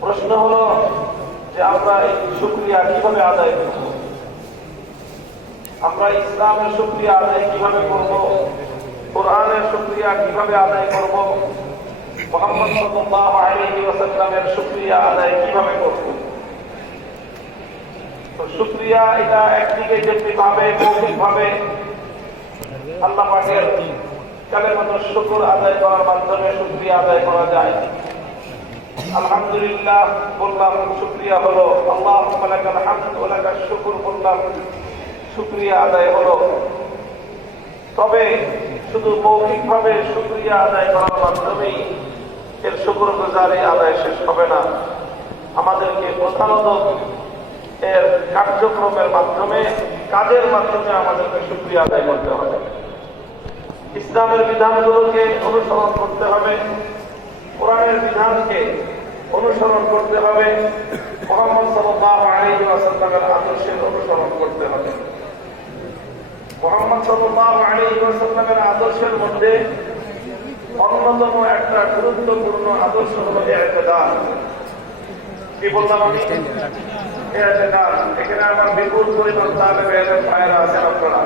প্রশ্ন হলো যে আমরা এই শুক্রিয়া কীভাবে আদায় করব? আমরা ইসলামের শুক্রিয়া আদায় কীভাবে করব? কোরআনের শুক্রিয়া কীভাবে আদায় করব? মোহাম্মদ সাল্লাল্লাহু আলাইহি ওয়াসাল্লামের শুক্রিয়া আদায় কীভাবে করব? তো শুক্রিয়া এটা একদিকে যেমনি ভাবে মৌখিক ভাবে আল্লাহ পাকের কালেমত শুকর আদায় করার মাধ্যমে শুক্রিয়া আদায় করা যায়। আলহামদুলিল্লাহ বললাম, শুক্রিয়া হলো আল্লাহ শুকর বললাম, শুক্রিয়া আদায় হলো। তবে শুধু মৌখিকভাবে শুক্রিয়া আদায় করার মাধ্যমেই এর শুক্র গুজারে আদায় শেষ হবে না। আমাদেরকে প্রধানত এর কার্যক্রমের মাধ্যমে, কাজের মাধ্যমে আমাদেরকে শুক্রিয়া আদায় করতে হবে। ইসলামের বিধানগুলোকে অনুসরণ করতে হবে, কোরআনের বিধানকে অনুসরণ করতে হবে, মোহাম্মদ সাল্লাহ আলী ওয়াসাল্লামের আদর্শের অনুসরণ করতে হবে। আদর্শের মধ্যে অন্যতম একটা গুরুত্বপূর্ণ আদর্শ এতেদার। কি বললাম আমি? এখানে আমার বিপুল পরিমাণ আছেন আপনারা।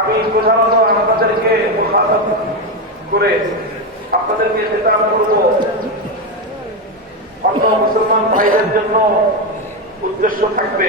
আমি প্রধানত আপনাদেরকে করে আপনাদেরকে যেটা করব অন্য মুসলমান ভাইদের জন্য উদ্দেশ্য থাকবে।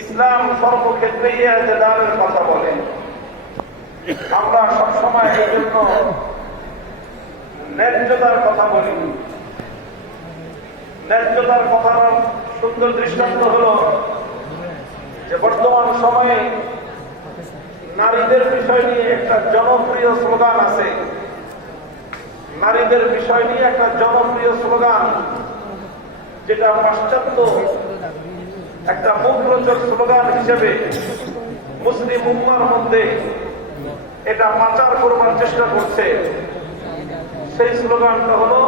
ইসলাম সর্বক্ষেত্রেই ইরতিদালের কথা বলে। আমরা সবসময় এই জন্য ন্যায্যতার কথা বলি। ন্যায্যতার কথার সুন্দর দৃষ্টান্ত হলো যে বর্তমান সময়ে নারীদের বিষয় নিয়ে একটা জনপ্রিয় স্লোগান আছে। নারীদের বিষয় নিয়ে একটা জনপ্রিয় স্লোগান, যেটা পাশ্চাত্য একটা মুখরোচক স্লোগান হিসেবে মুসলিম উম্মার মধ্যে এটা পাচার করবার চেষ্টা করছে। সেই স্লোগানটা হলো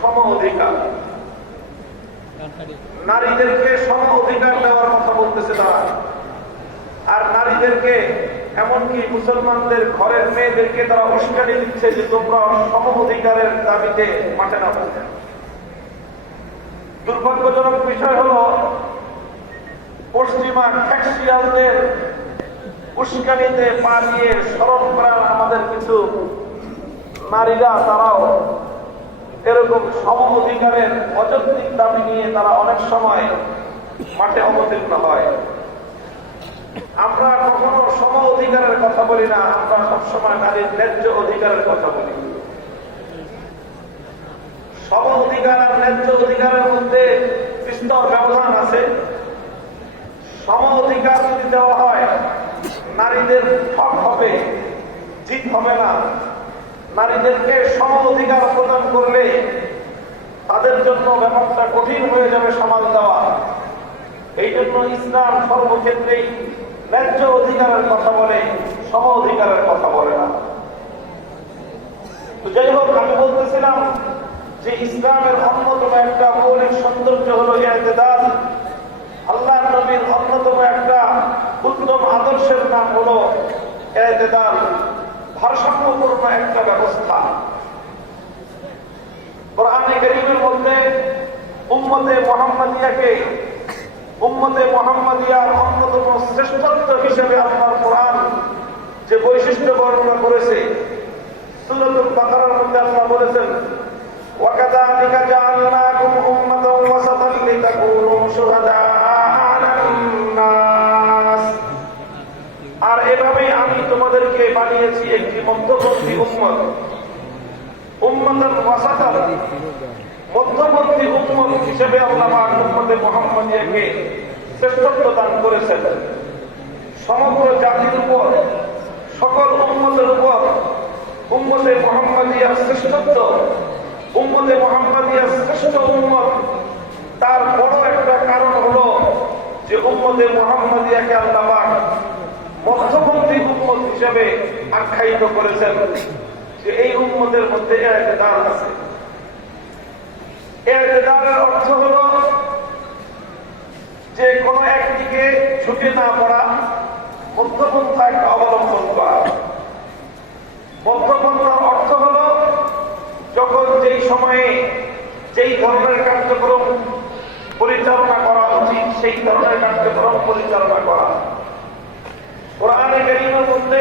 সম অধিকার। নারীদেরকে সম অধিকার দেওয়ার কথা বলতেছে তারা। আর নারীদেরকে এমনকি মুসলমানদের ঘরের মেয়েদেরকে তারা উস্কানি দিচ্ছে যে তোমরা সম অধিকারের দাবিতে মাঠে না দুর্ভাগ্যজনক বিষয় হলো পশ্চিমা খ্যাক্সিয়ালদের উস্কানিতে পা দিয়ে স্মরণ করার আমাদের কিছু নারীরা, তারাও এরকম সম অধিকারের অযৌক্তিক দাবি নিয়ে তারা অনেক সময় মাঠে অবতীর্ণ হয়। আমরা কখনো সম অধিকারের কথা বলি না, আমরা সবসময় নারীর ন্যায্য অধিকারের কথা বলি। সম অধিকার আর ন্যায্য অধিকারের মধ্যে বিস্তর ব্যবধান আছে। সম অধিকার যদি দেওয়া হয়, নারীদের ঠক হবে, জিত হবে না। নারীদেরকে সম অধিকার প্রদান করলে তাদের জন্য ব্যাপারটা কঠিন হয়ে যাবে সমাজ দেওয়া। এই জন্য ইসলাম সর্বক্ষেত্রেই ন্যায্য অধিকারের কথা বলে সম অধিকারের কথা বলে না। যাই হোক, আমি বলতেছিলাম যে ইসলামের অন্যতম একটা মৌলিক সৌন্দর্য হল ইহতেদাল আল্লাহ নবীর অন্যতম একটা উত্তম আদর্শের নাম হলো ভারসাম্যপূর্ণ একটা ব্যবস্থা। কোরআনে গরিবের অন্যতম শ্রেষ্ঠত্ব হিসেবে আপনার কোরআন যে বৈশিষ্ট্য বর্ণনা করেছে, সুরতুল বাকার বানিয়েছি একটি মধ্যপন্থী উম্মত। উম্মতের ওয়াসাতার মধ্যবর্তী উম্মত হিসেবে আল্লাহ পাক উম্মতে শ্রেষ্ঠত্ব দান করেছেন। সমগ্র জাতির উপর, সকল উম্মতের উপর উম্মতে মোহাম্মদিয়ার শ্রেষ্ঠত্ব, উম্মতে মোহাম্মদিয়ার শ্রেষ্ঠ উম্মত, তার বড় একটা কারণ হলো যে উম্মতে মোহাম্মদিয়াকে আল্লাহ পাক মধ্যবর্তী উম্মত হিসেবে আখ্যায়িত করেছেন যে এই উম্মতের মধ্যে এতেদার আছে। এতেদারের অর্থ হলো যে কোনো একদিকে ঝুঁকে না পড়া, মধ্যপন্থা একটা অবলম্বন করা। মধ্যপন্থার অর্থ হল যখন যেই সময়ে যেই ধরনের কার্যক্রম পরিচালনা করা উচিত, সেই ধরনের কার্যক্রম পরিচালনা করা। কোরআনে কারীমের মধ্যে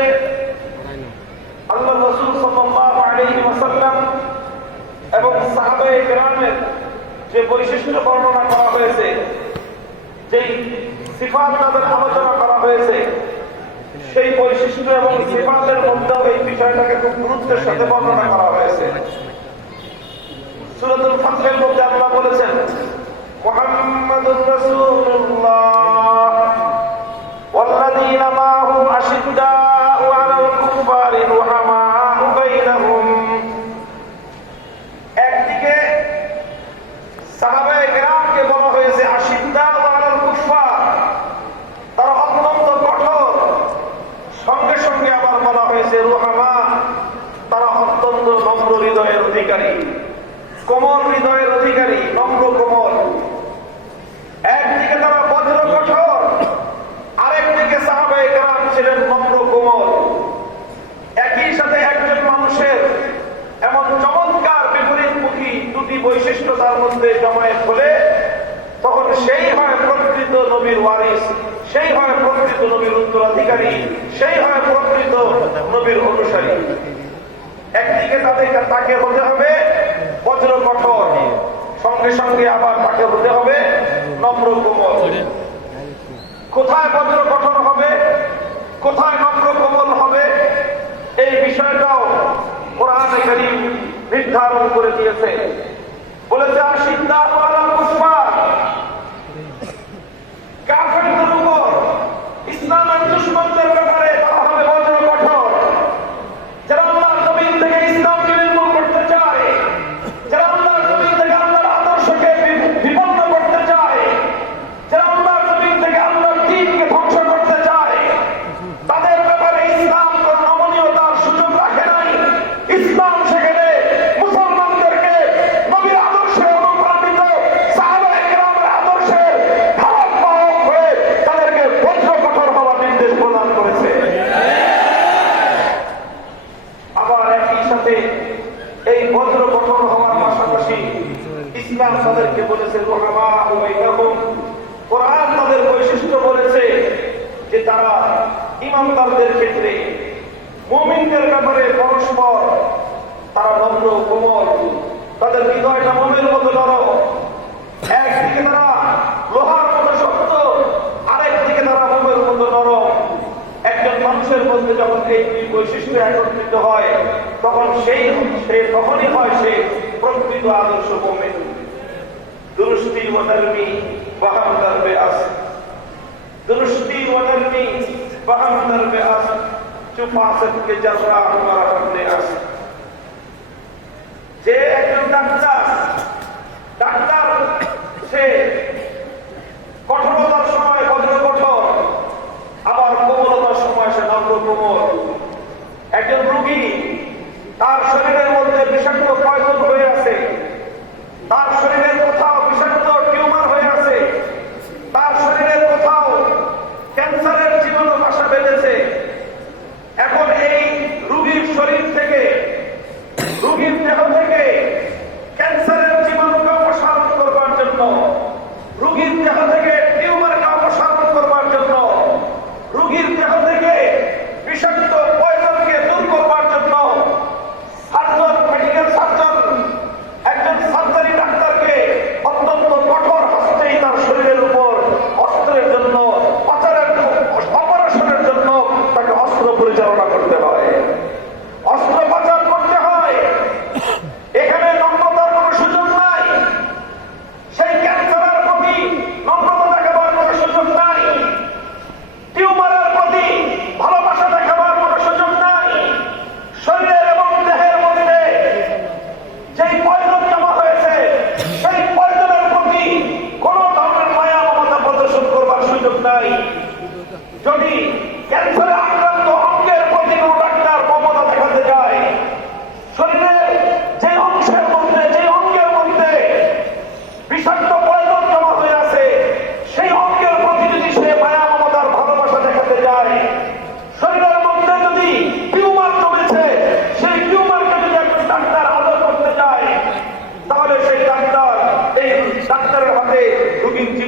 আল্লাহ রসুল সাল্লাল্লাহু আলাইহি ওয়াসাল্লাম এবং সাহাবায়ে কেরামের যে বৈশিষ্ট্য বর্ণনা করা হয়েছে, যেই সিফাত তাদের আলোচনা করা হয়েছে, সেই বৈশিষ্ট্য এবং সিফাতের মধ্যেও এই বিষয়টাকে খুব গুরুত্বের সাথে বর্ণনা করা হয়েছে। সুরতুল ফাতহের মধ্যে আল্লাহ বলেছেন, মুহাম্মাদুর রাসূলুল্লাহ। والذين معه أشداء তাদেরকে তাকে হতে হবে, বজ্র কঠোর। সঙ্গে সঙ্গে আবার তাকে হতে হবে, নম্র কোমল। কোথায় বজ্র কঠোর হবে? কোথায় নম্র কোমল হবে? এই বিষয়টাও কোরআন করিম নির্ধারণ করে দিয়েছে। বলেছে, আশিদ্দা ওয়ালাল কুফার কাফেরদের উপর ইসলামের দুশ্মনদের ব্যাপারে তারা হবে বজ্র কঠোর যারা আল্লাহর জমিন থেকে ইসলামকে নির্মূল করতে চায় যারা আল্লাহর জমিন থেকে আল্লাহর আদর্শকে বি- বিপন্ন করতে চায় যারা আল্লাহর জমিন থেকে আল্লাহর দিনকে ধ্বংস করতে চায় তাদের ব্যাপারে ইসলাম কোন নমনীয়তার সুযোগ রাখে নাই ইসলাম সেখানে মুসলমানদেরকে নবীর আদর্শে অনুপ্রাণিত সাহাবায়ে কেরামের আদর্শের ধারক বাহক হয়ে তাদেরকে বজ্র কঠোর হওয়ার নির্দেশ প্রদান করেছে আবার একই সাথে এই বজ্র কঠোর হওয়ার পাশাপাশি ইসলাম তাদেরকে বলেছে রোহামা ও বাইনাহুম। কোরআন তাদের বৈশিষ্ট্য বলেছে যে তারা ইমানদারদের ক্ষেত্রে মুমিনদের ব্যাপারে পরস্পর তারা নম্র কোমল তাদের হৃদয়টা মনের মতো নরম একদিকে তারা লোহার মতো শক্ত আরেকদিকে তারা মোমের মতো নরম একজন মানুষের মধ্যে যখন এই দুই বৈশিষ্ট্য একত্রিত হয়, তখন সেই সে তখনই হয় সে প্রকৃত আদর্শ কমে দুরুস্তি মদারমি দুরুস্তি মদারমি চুপা সবকে যাত্রা আমার যে একজন ডাক্তার ডাক্তার সে কঠোরতার কোমল একজন রোগী তার শরীরের মধ্যে বিষাক্ত ক্ষয়তন হয়ে আছে? তার শরীরের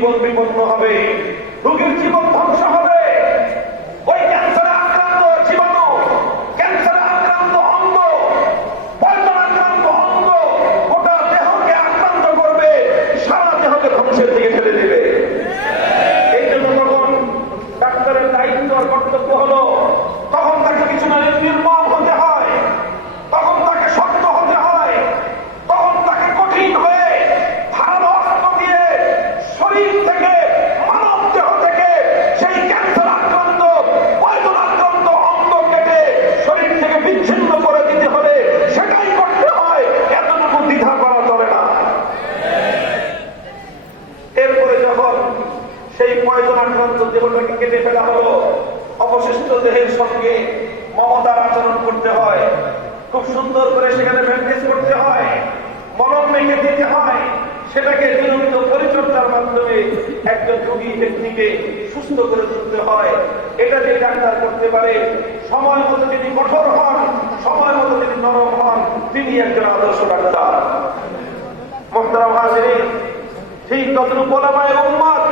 জীবন বিপন্ন হবে। লোকের জীবন ধ্বংস হবে। প্রাণগ্রন্থ দেহটাকে কেটে ফেলা হলো, অবশিষ্ট দেহের সঙ্গে মমতার আচরণ করতে হয়। খুব সুন্দর করে সেখানে ব্যান্ডেজ করতে হয়, মলম মেখে দিতে হয়, সেটাকে নিয়মিত পরিচর্যার মাধ্যমে একজন রোগী ব্যক্তিকে সুস্থ করে তুলতে হয়। এটা যে ডাক্তার করতে পারে, সময় মতো তিনি কঠোর হন, সময় মতো তিনি নরম হন, তিনি একজন আদর্শ ডাক্তার। মোহতারা ঠিক তখন বলা হয় উন্মাদ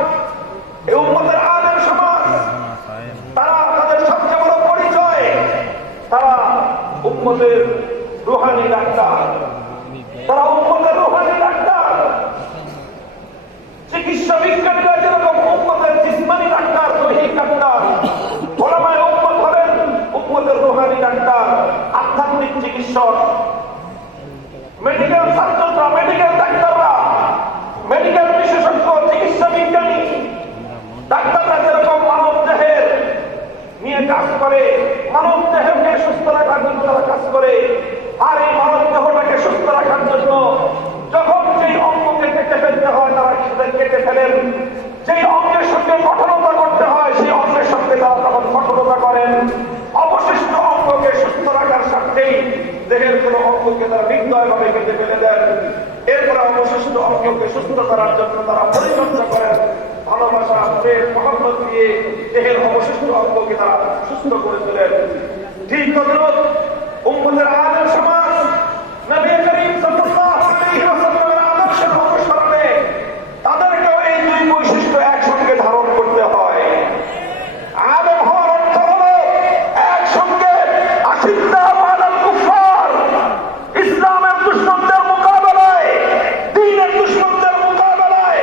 এই উম্মতের আলেম তারা তাদের সবচেয়ে বড় পরিচয় তারা উম্মতের রুহানি ডাক্তার। তারা উম্মতের রুহানি ডাক্তার চিকিৎসা বিজ্ঞানীরা যেরকম উম্মতের জিসমানি ডাক্তার দৈহিক ডাক্তার ওলামায় উম্মত হলেন উম্মতের রুহানি ডাক্তার আধ্যাত্মিক চিকিৎসক মেডিকেল ছাত্ররা মেডিকেল ডাক্তাররা মেডিকেল বিশেষজ্ঞ চিকিৎসা বিজ্ঞানী ডাক্তাররা যেরকম মানব দেহের নিয়ে কাজ করে মানব দেহকে সুস্থ রাখার জন্য তারা কাজ করে আর এই মানব দেহটাকে সুস্থ রাখার জন্য যখন যেই অঙ্গকে কেটে ফেলতে হয় তারা সেটা কেটে ফেলেন যেই অঙ্গের সঙ্গে কঠোরতা করতে হয় সেই অঙ্গের সঙ্গে তারা তখন কঠোরতা করেন অবশিষ্ট অঙ্গকে সুস্থ রাখার স্বার্থেই দেহের কোনো অঙ্গকে তারা বিদ্যয়ভাবে কেটে ফেলে দেন এরপরে অবশিষ্ট সুস্থ করার জন্য তারা পরিচর্যা করেন। ভালোবাসা, প্রেম, মহব্বত দিয়ে দেহের অবশিষ্ট অঙ্গকে তারা সুস্থ করে তোলেন। ঠিক তদ্রুপ উম্মতের আলেম সমাজ, নবী করিম সাল্লাল্লাহু আলাইহি ওয়াসাল্লামের আদর্শের অনুসরণে তাদেরকেও এই দুই বৈশিষ্ট্য একসঙ্গে ধারণ করতে হয় আলেম হওয়ার অর্থ হলো একসঙ্গে আসিদ্দা মালাল কুফার ইসলামের দুশ্মনদের মোকাবেলায় দিনের দুশ্মনদের মোকাবেলায়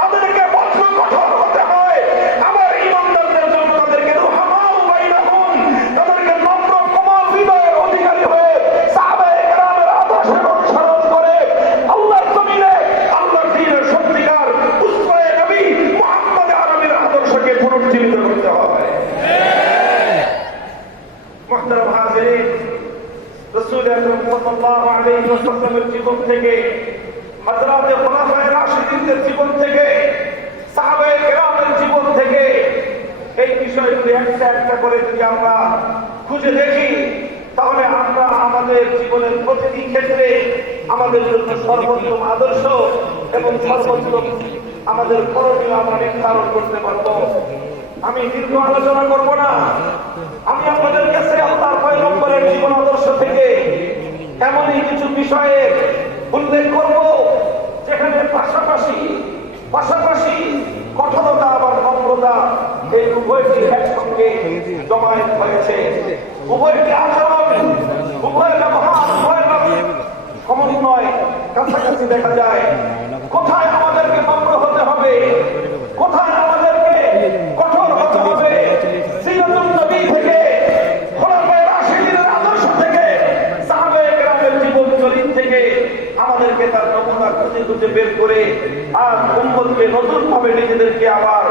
তাদেরকে বদ্ধ কঠোর হতে হয় আমার ইমানদারদের জন্য তাদেরকে রুহামাউ বাইনাহুম তাদেরকে নম্র কোমল হৃদয়ের অধিকারী হয়ে সাহাবায়ে কেরামের আদর্শের অনুসরণ করে আল্লাহর জমিনে আল্লাহর দ্বীনের সত্যিকার উসওয়ায়ে নবী মুহাম্মদ আরবির আদর্শকে পুনর্জীবিত করতে হবে মুহতারাম হাজিরিন রসুল আকরাম সাল্লাল্লাহু আলাইহি ওয়াসাল্লামের জীবন থেকে হযরতে খোলাফায়ে রাশিদিনদের জীবন থেকে সাহাবায়ে কেরামের জীবন থেকে এই বিষয়গুলি একটা একটা করে যদি আমরা খুঁজে দেখি তাহলে আমরা আমাদের জীবনের প্রতিটি ক্ষেত্রে আমাদের জন্য সর্বোত্তম আদর্শ এবং সর্বোত্তম আমাদের করণীয় আমরা নির্ধারণ করতে পারব। আমি দীর্ঘ আলোচনা করব না। আমি আপনাদের কাছে আল্লাহর পয়গম্বরের জীবন আদর্শ থেকে এমনই কিছু বিষয়ে উল্লেখ করব, যেখানে পাশাপাশি পাশাপাশি কঠোরতা আবার নম্রতা এই উভয়টি একসঙ্গে জমায়েত হয়েছে। উভয়টি আচরণ, উভয় ব্যবহার সমন্বয় কাছাকাছি দেখা যায়। কোথায় আমাদেরকে নম্র হতে হবে? কোথায় আমাদেরকে কঠোর হতে হবে? তার বের করে আর নতুন ভাবে নিজেদেরকে আবার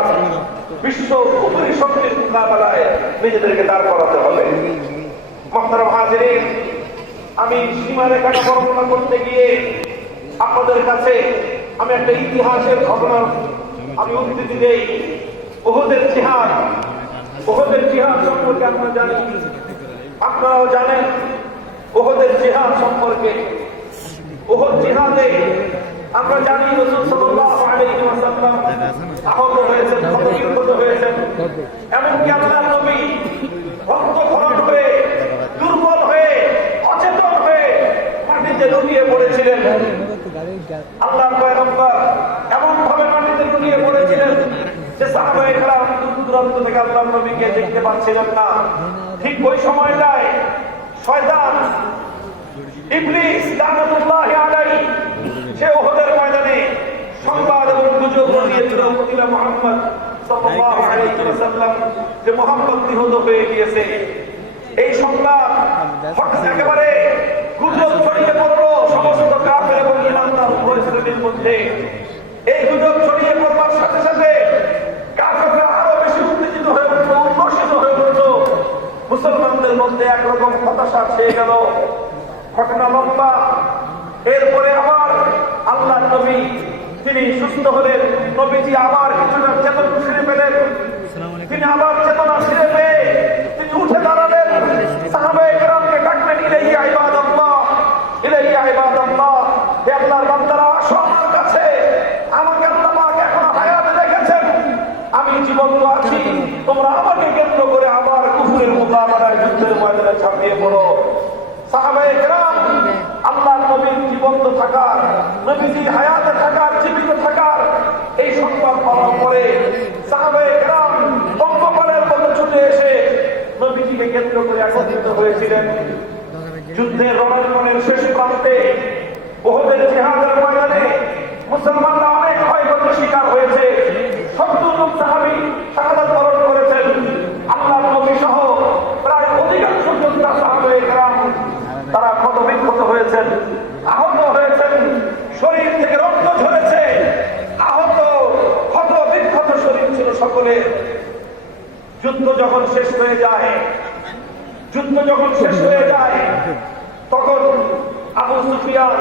বিশ্ব শক্তির মোকাবেলায় নিজেদেরকে দাঁড় করাতে হবে। আমি সীমারেখাটা বর্ণনা করতে গিয়ে আপনাদের কাছে আমি একটা ইতিহাসের ঘটনা আমি উদ্ধৃতি দেই। ওহদের জিহাদ ওহদের জিহাদ সম্পর্কে আপনারা জানেন? আপনারাও জানেন ওহদের জিহাদ সম্পর্কে। ওহদ জিহাদে আমরা জানি রসুল সাল্লাল্লাহু আলাইহি ওয়াসাল্লাম আহত হয়েছেন, ক্ষতবিক্ষত হয়েছেন। এমনকি আল্লাহর নবী রক্তক্ষরণ হয়ে দুর্বল হয়ে অচেতন হয়ে মাটিতে লুটিয়ে পড়েছিলেন আল্লাহর পয়গম্বর এমন ভাবে মাটিতে লুটিয়ে পড়েছিলেন যে সাহাবায়ে কেরাম দূর দূরান্ত থেকে আল্লাহর নবীকে দেখতে পাচ্ছিলেন না। ঠিক ওই সময়টায় শয়তান ইবলিস লানাতুল্লাহি আলাইহি সে ওহদের ময়দানে সংবাদ এবং গুজব রটিয়েছিল মদিনা মুহাম্মদ সাল্লাল্লাহু আলাইহি ওয়াসাল্লাম যে মুহাম্মদ নিহত হয়ে গিয়েছে। এই সংবাদ হঠাৎ একেবারে গুজব ছড়িয়ে পড়ল সমস্ত কাফের এবং ইমানদার উভয় শ্রেণির মধ্যে এই গুজব ছড়িয়ে পড়বার সাথে সাথে কাফেররা আরও বেশি উত্তেজিত হয়ে উঠল, উল্লসিত হয়ে উঠল মুসলমানদের মধ্যে একরকম হতাশা ছেয়ে গেল। ঘটনা লম্বা। এরপরে আবার আল্লাহ নবী, তিনি সুস্থ হলেন। নবীজি আবার কিছুটা চেতন ফিরে পেলেন। তিনি আবার চেতনা থাকার নবীজি হায়াতে থাকার, জীবিত থাকার এই সংবাদ পাওয়ার পরে মতো ছুটে এসে নবীজিকে কেন্দ্র করে একত্রিত হয়েছিলেন। রণাঙ্গনের শেষ প্রান্তে বহুদের জেহাদের ময়দানে মুসলমানরা অনেক ক্ষয়ক্ষতির শিকার হয়েছে। সত্তর লোক সাহাবি শাহাদাত বরণ করেছেন আল্লাহ নবী সহ প্রায় অধিকাংশ যোদ্ধা সাহাবে গ্রাম তারা ক্ষত বিক্ষত হয়েছেন আহত হয়েছেন শরীর থেকে রক্ত ঝরেছে আহত ক্ষত বিক্ষত শরীর ছিল সকলে যুদ্ধ যখন শেষ হয়ে যায়, যুদ্ধ যখন শেষ হয়ে যায়, তখন আবু সুফিয়ান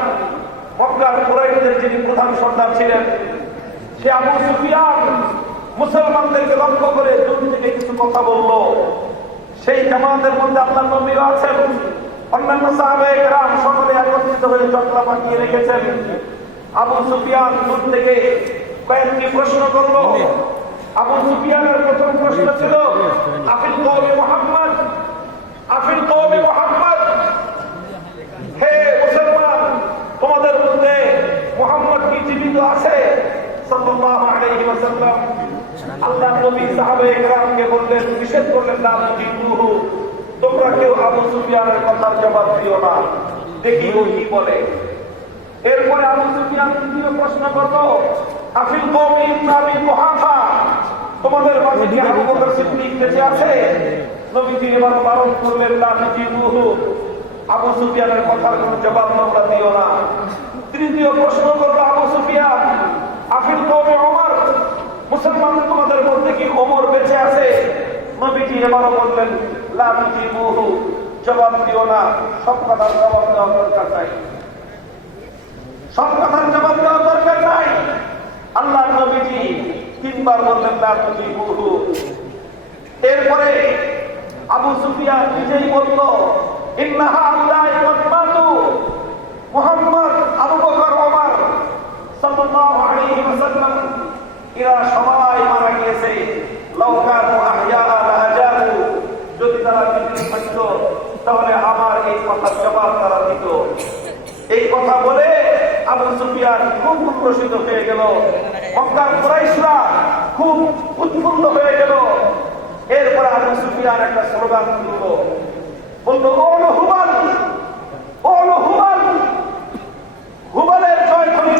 মক্কার কুরাইশদের যিনি প্রধান সর্দার ছিলেন, সে আবু সুফিয়ান মুসলমানদেরকে লক্ষ্য করে দূর থেকে কিছু কথা বলল। সেই জামাতের মধ্যে আপনার নবীরা আছেন। অন্যান্য সাহাবে গ্রাম সকলে একত্রিত হয়ে চটলা পাঠিয়ে রেখেছেন। আবু সুফিয়ান দূর থেকে কয়েকটি প্রশ্ন করল। আবু সুফিয়ানের প্রথম প্রশ্ন ছিল আফিল কৌমি মোহাম্মদ আফিল কৌমি মোহাম্মদ হে মুসলমান তোমাদের মধ্যে মোহাম্মদ কি জীবিত আছে? সাল্লাল্লাহু আলাইহি ওয়াসাল্লাম আল্লাহ নবী সাহাবে একরামকে বললেন নিষেধ করলেন না তোমরা কেউ আবু সুফিয়ানের কথার জবাব দিও না। দেখি ও কি বলে। এরপরে আবু সুফিয়ান দ্বিতীয় প্রশ্ন করল আফিল কওমি ইবনে কুহাফা তোমাদের মাঝে কি আবু বকর সিদ্দিক বেঁচে আছে? নবীজি এবার বারণ করলেন, না জিবুহু আবু সুফিয়ানের কথার কোনো জবাব তোমরা দিও না। তৃতীয় প্রশ্ন করল আবু সুফিয়ান আফিল কওমি ওমর, মুসলমান তোমাদের মধ্যে কি ওমর বেঁচে আছে? নবীজি এবারও বললেন, লা তুজিবুহু জবাব দিও না, সব কথার জবাব দেওয়া দরকার নাই। সব কথার জবাব দেওয়া দরকার নাই। আল্লাহ নবীজি তিনবার বললেন এরপরে আবু সুফিয়ান নিজেই বলল ইন্নাহা আল্লাহ মাতমাতু মুহাম্মদ আবু বকর ওমর সাল্লাল্লাহু আলাইহি ওয়াসাল্লাম এরা সবাই মারা গিয়েছে। লাউ কানু আহইয়া যদি তারা জীবিত থাকতো তাহলে আমার এই কথার জবাব তারা দিত। এই কথা বলে আবু সুফিয়ান খুব উৎপ্রসিত হয়ে গেল। মক্কার কুরাইশরা খুব উৎফুল্ল হয়ে গেল। এরপরে আবু সুফিয়ান একটা স্লোগান তুলল। বলল ওল হুবাল ওল হুবাল হুবালের জয় ধ্বনি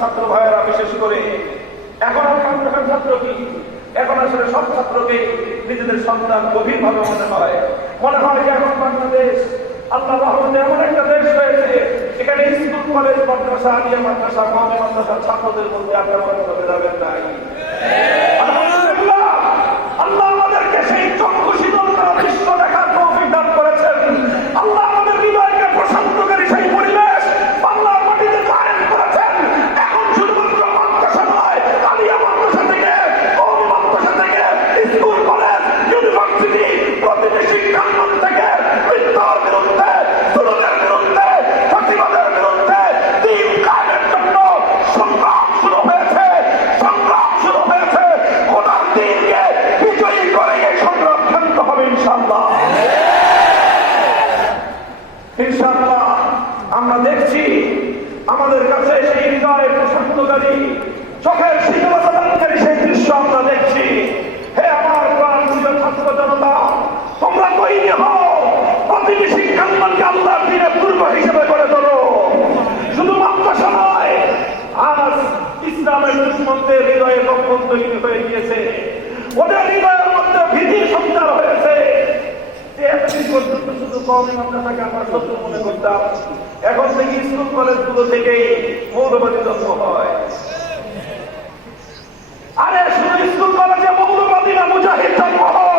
ছাত্র ভাইয়েরা বিশেষ করে। এখন আর ছাত্র কি? এখন আসলে সব ছাত্রকে নিজেদের সন্তান গভীর ভাবে মনে হয়। মনে হয় যে এখন বাংলাদেশ, আল্লাহ এমন একটা দেশ হয়েছে এখানে স্কুল, কলেজ, মাদ্রাসা, আলিয়া মাদ্রাসা মাদ্রাসা ছাত্রদের মধ্যে আপনার কোনো যাবেন নাই আলহামদুলিল্লাহ আল্লাহ আমাদেরকে সেই চক্ষু শীতল করা দৃশ্য দেখার তৌফিক দান করেছেন আল্লাহ আমাদের হৃদয়কে প্রশান্তকারী সেই পরিবেশ বাংলার মাটিতে কায়েম করে আমরা দেখছি আমাদের কাছে সেই হৃদয়ের প্রশান্তকারী চোখের শীতলতা সেই দৃশ্য আমরা দেখছি। হে আমার ছাত্র জনতা, তোমরা তৈরি হও। পূর্ব হিসেবে করে শুধুমাত্র সময়, আজ ইসলামের কম্পন তৈরি হয়ে গিয়েছে? ওদের হৃদয়ের মধ্যে ভীতির সঞ্চার হয়েছে যে এতদিন পর্যন্ত শুধু কম মাদ্রাসাকে আমরা শত্রু মনে করতাম। এখন থেকে স্কুল কলেজ কলেজগুলো থেকে মৌলবাদী জন্ম হয়। আরে শুধু স্কুল কলেজে মৌলবাদী না, মুজাহিদ জন্ম হয়।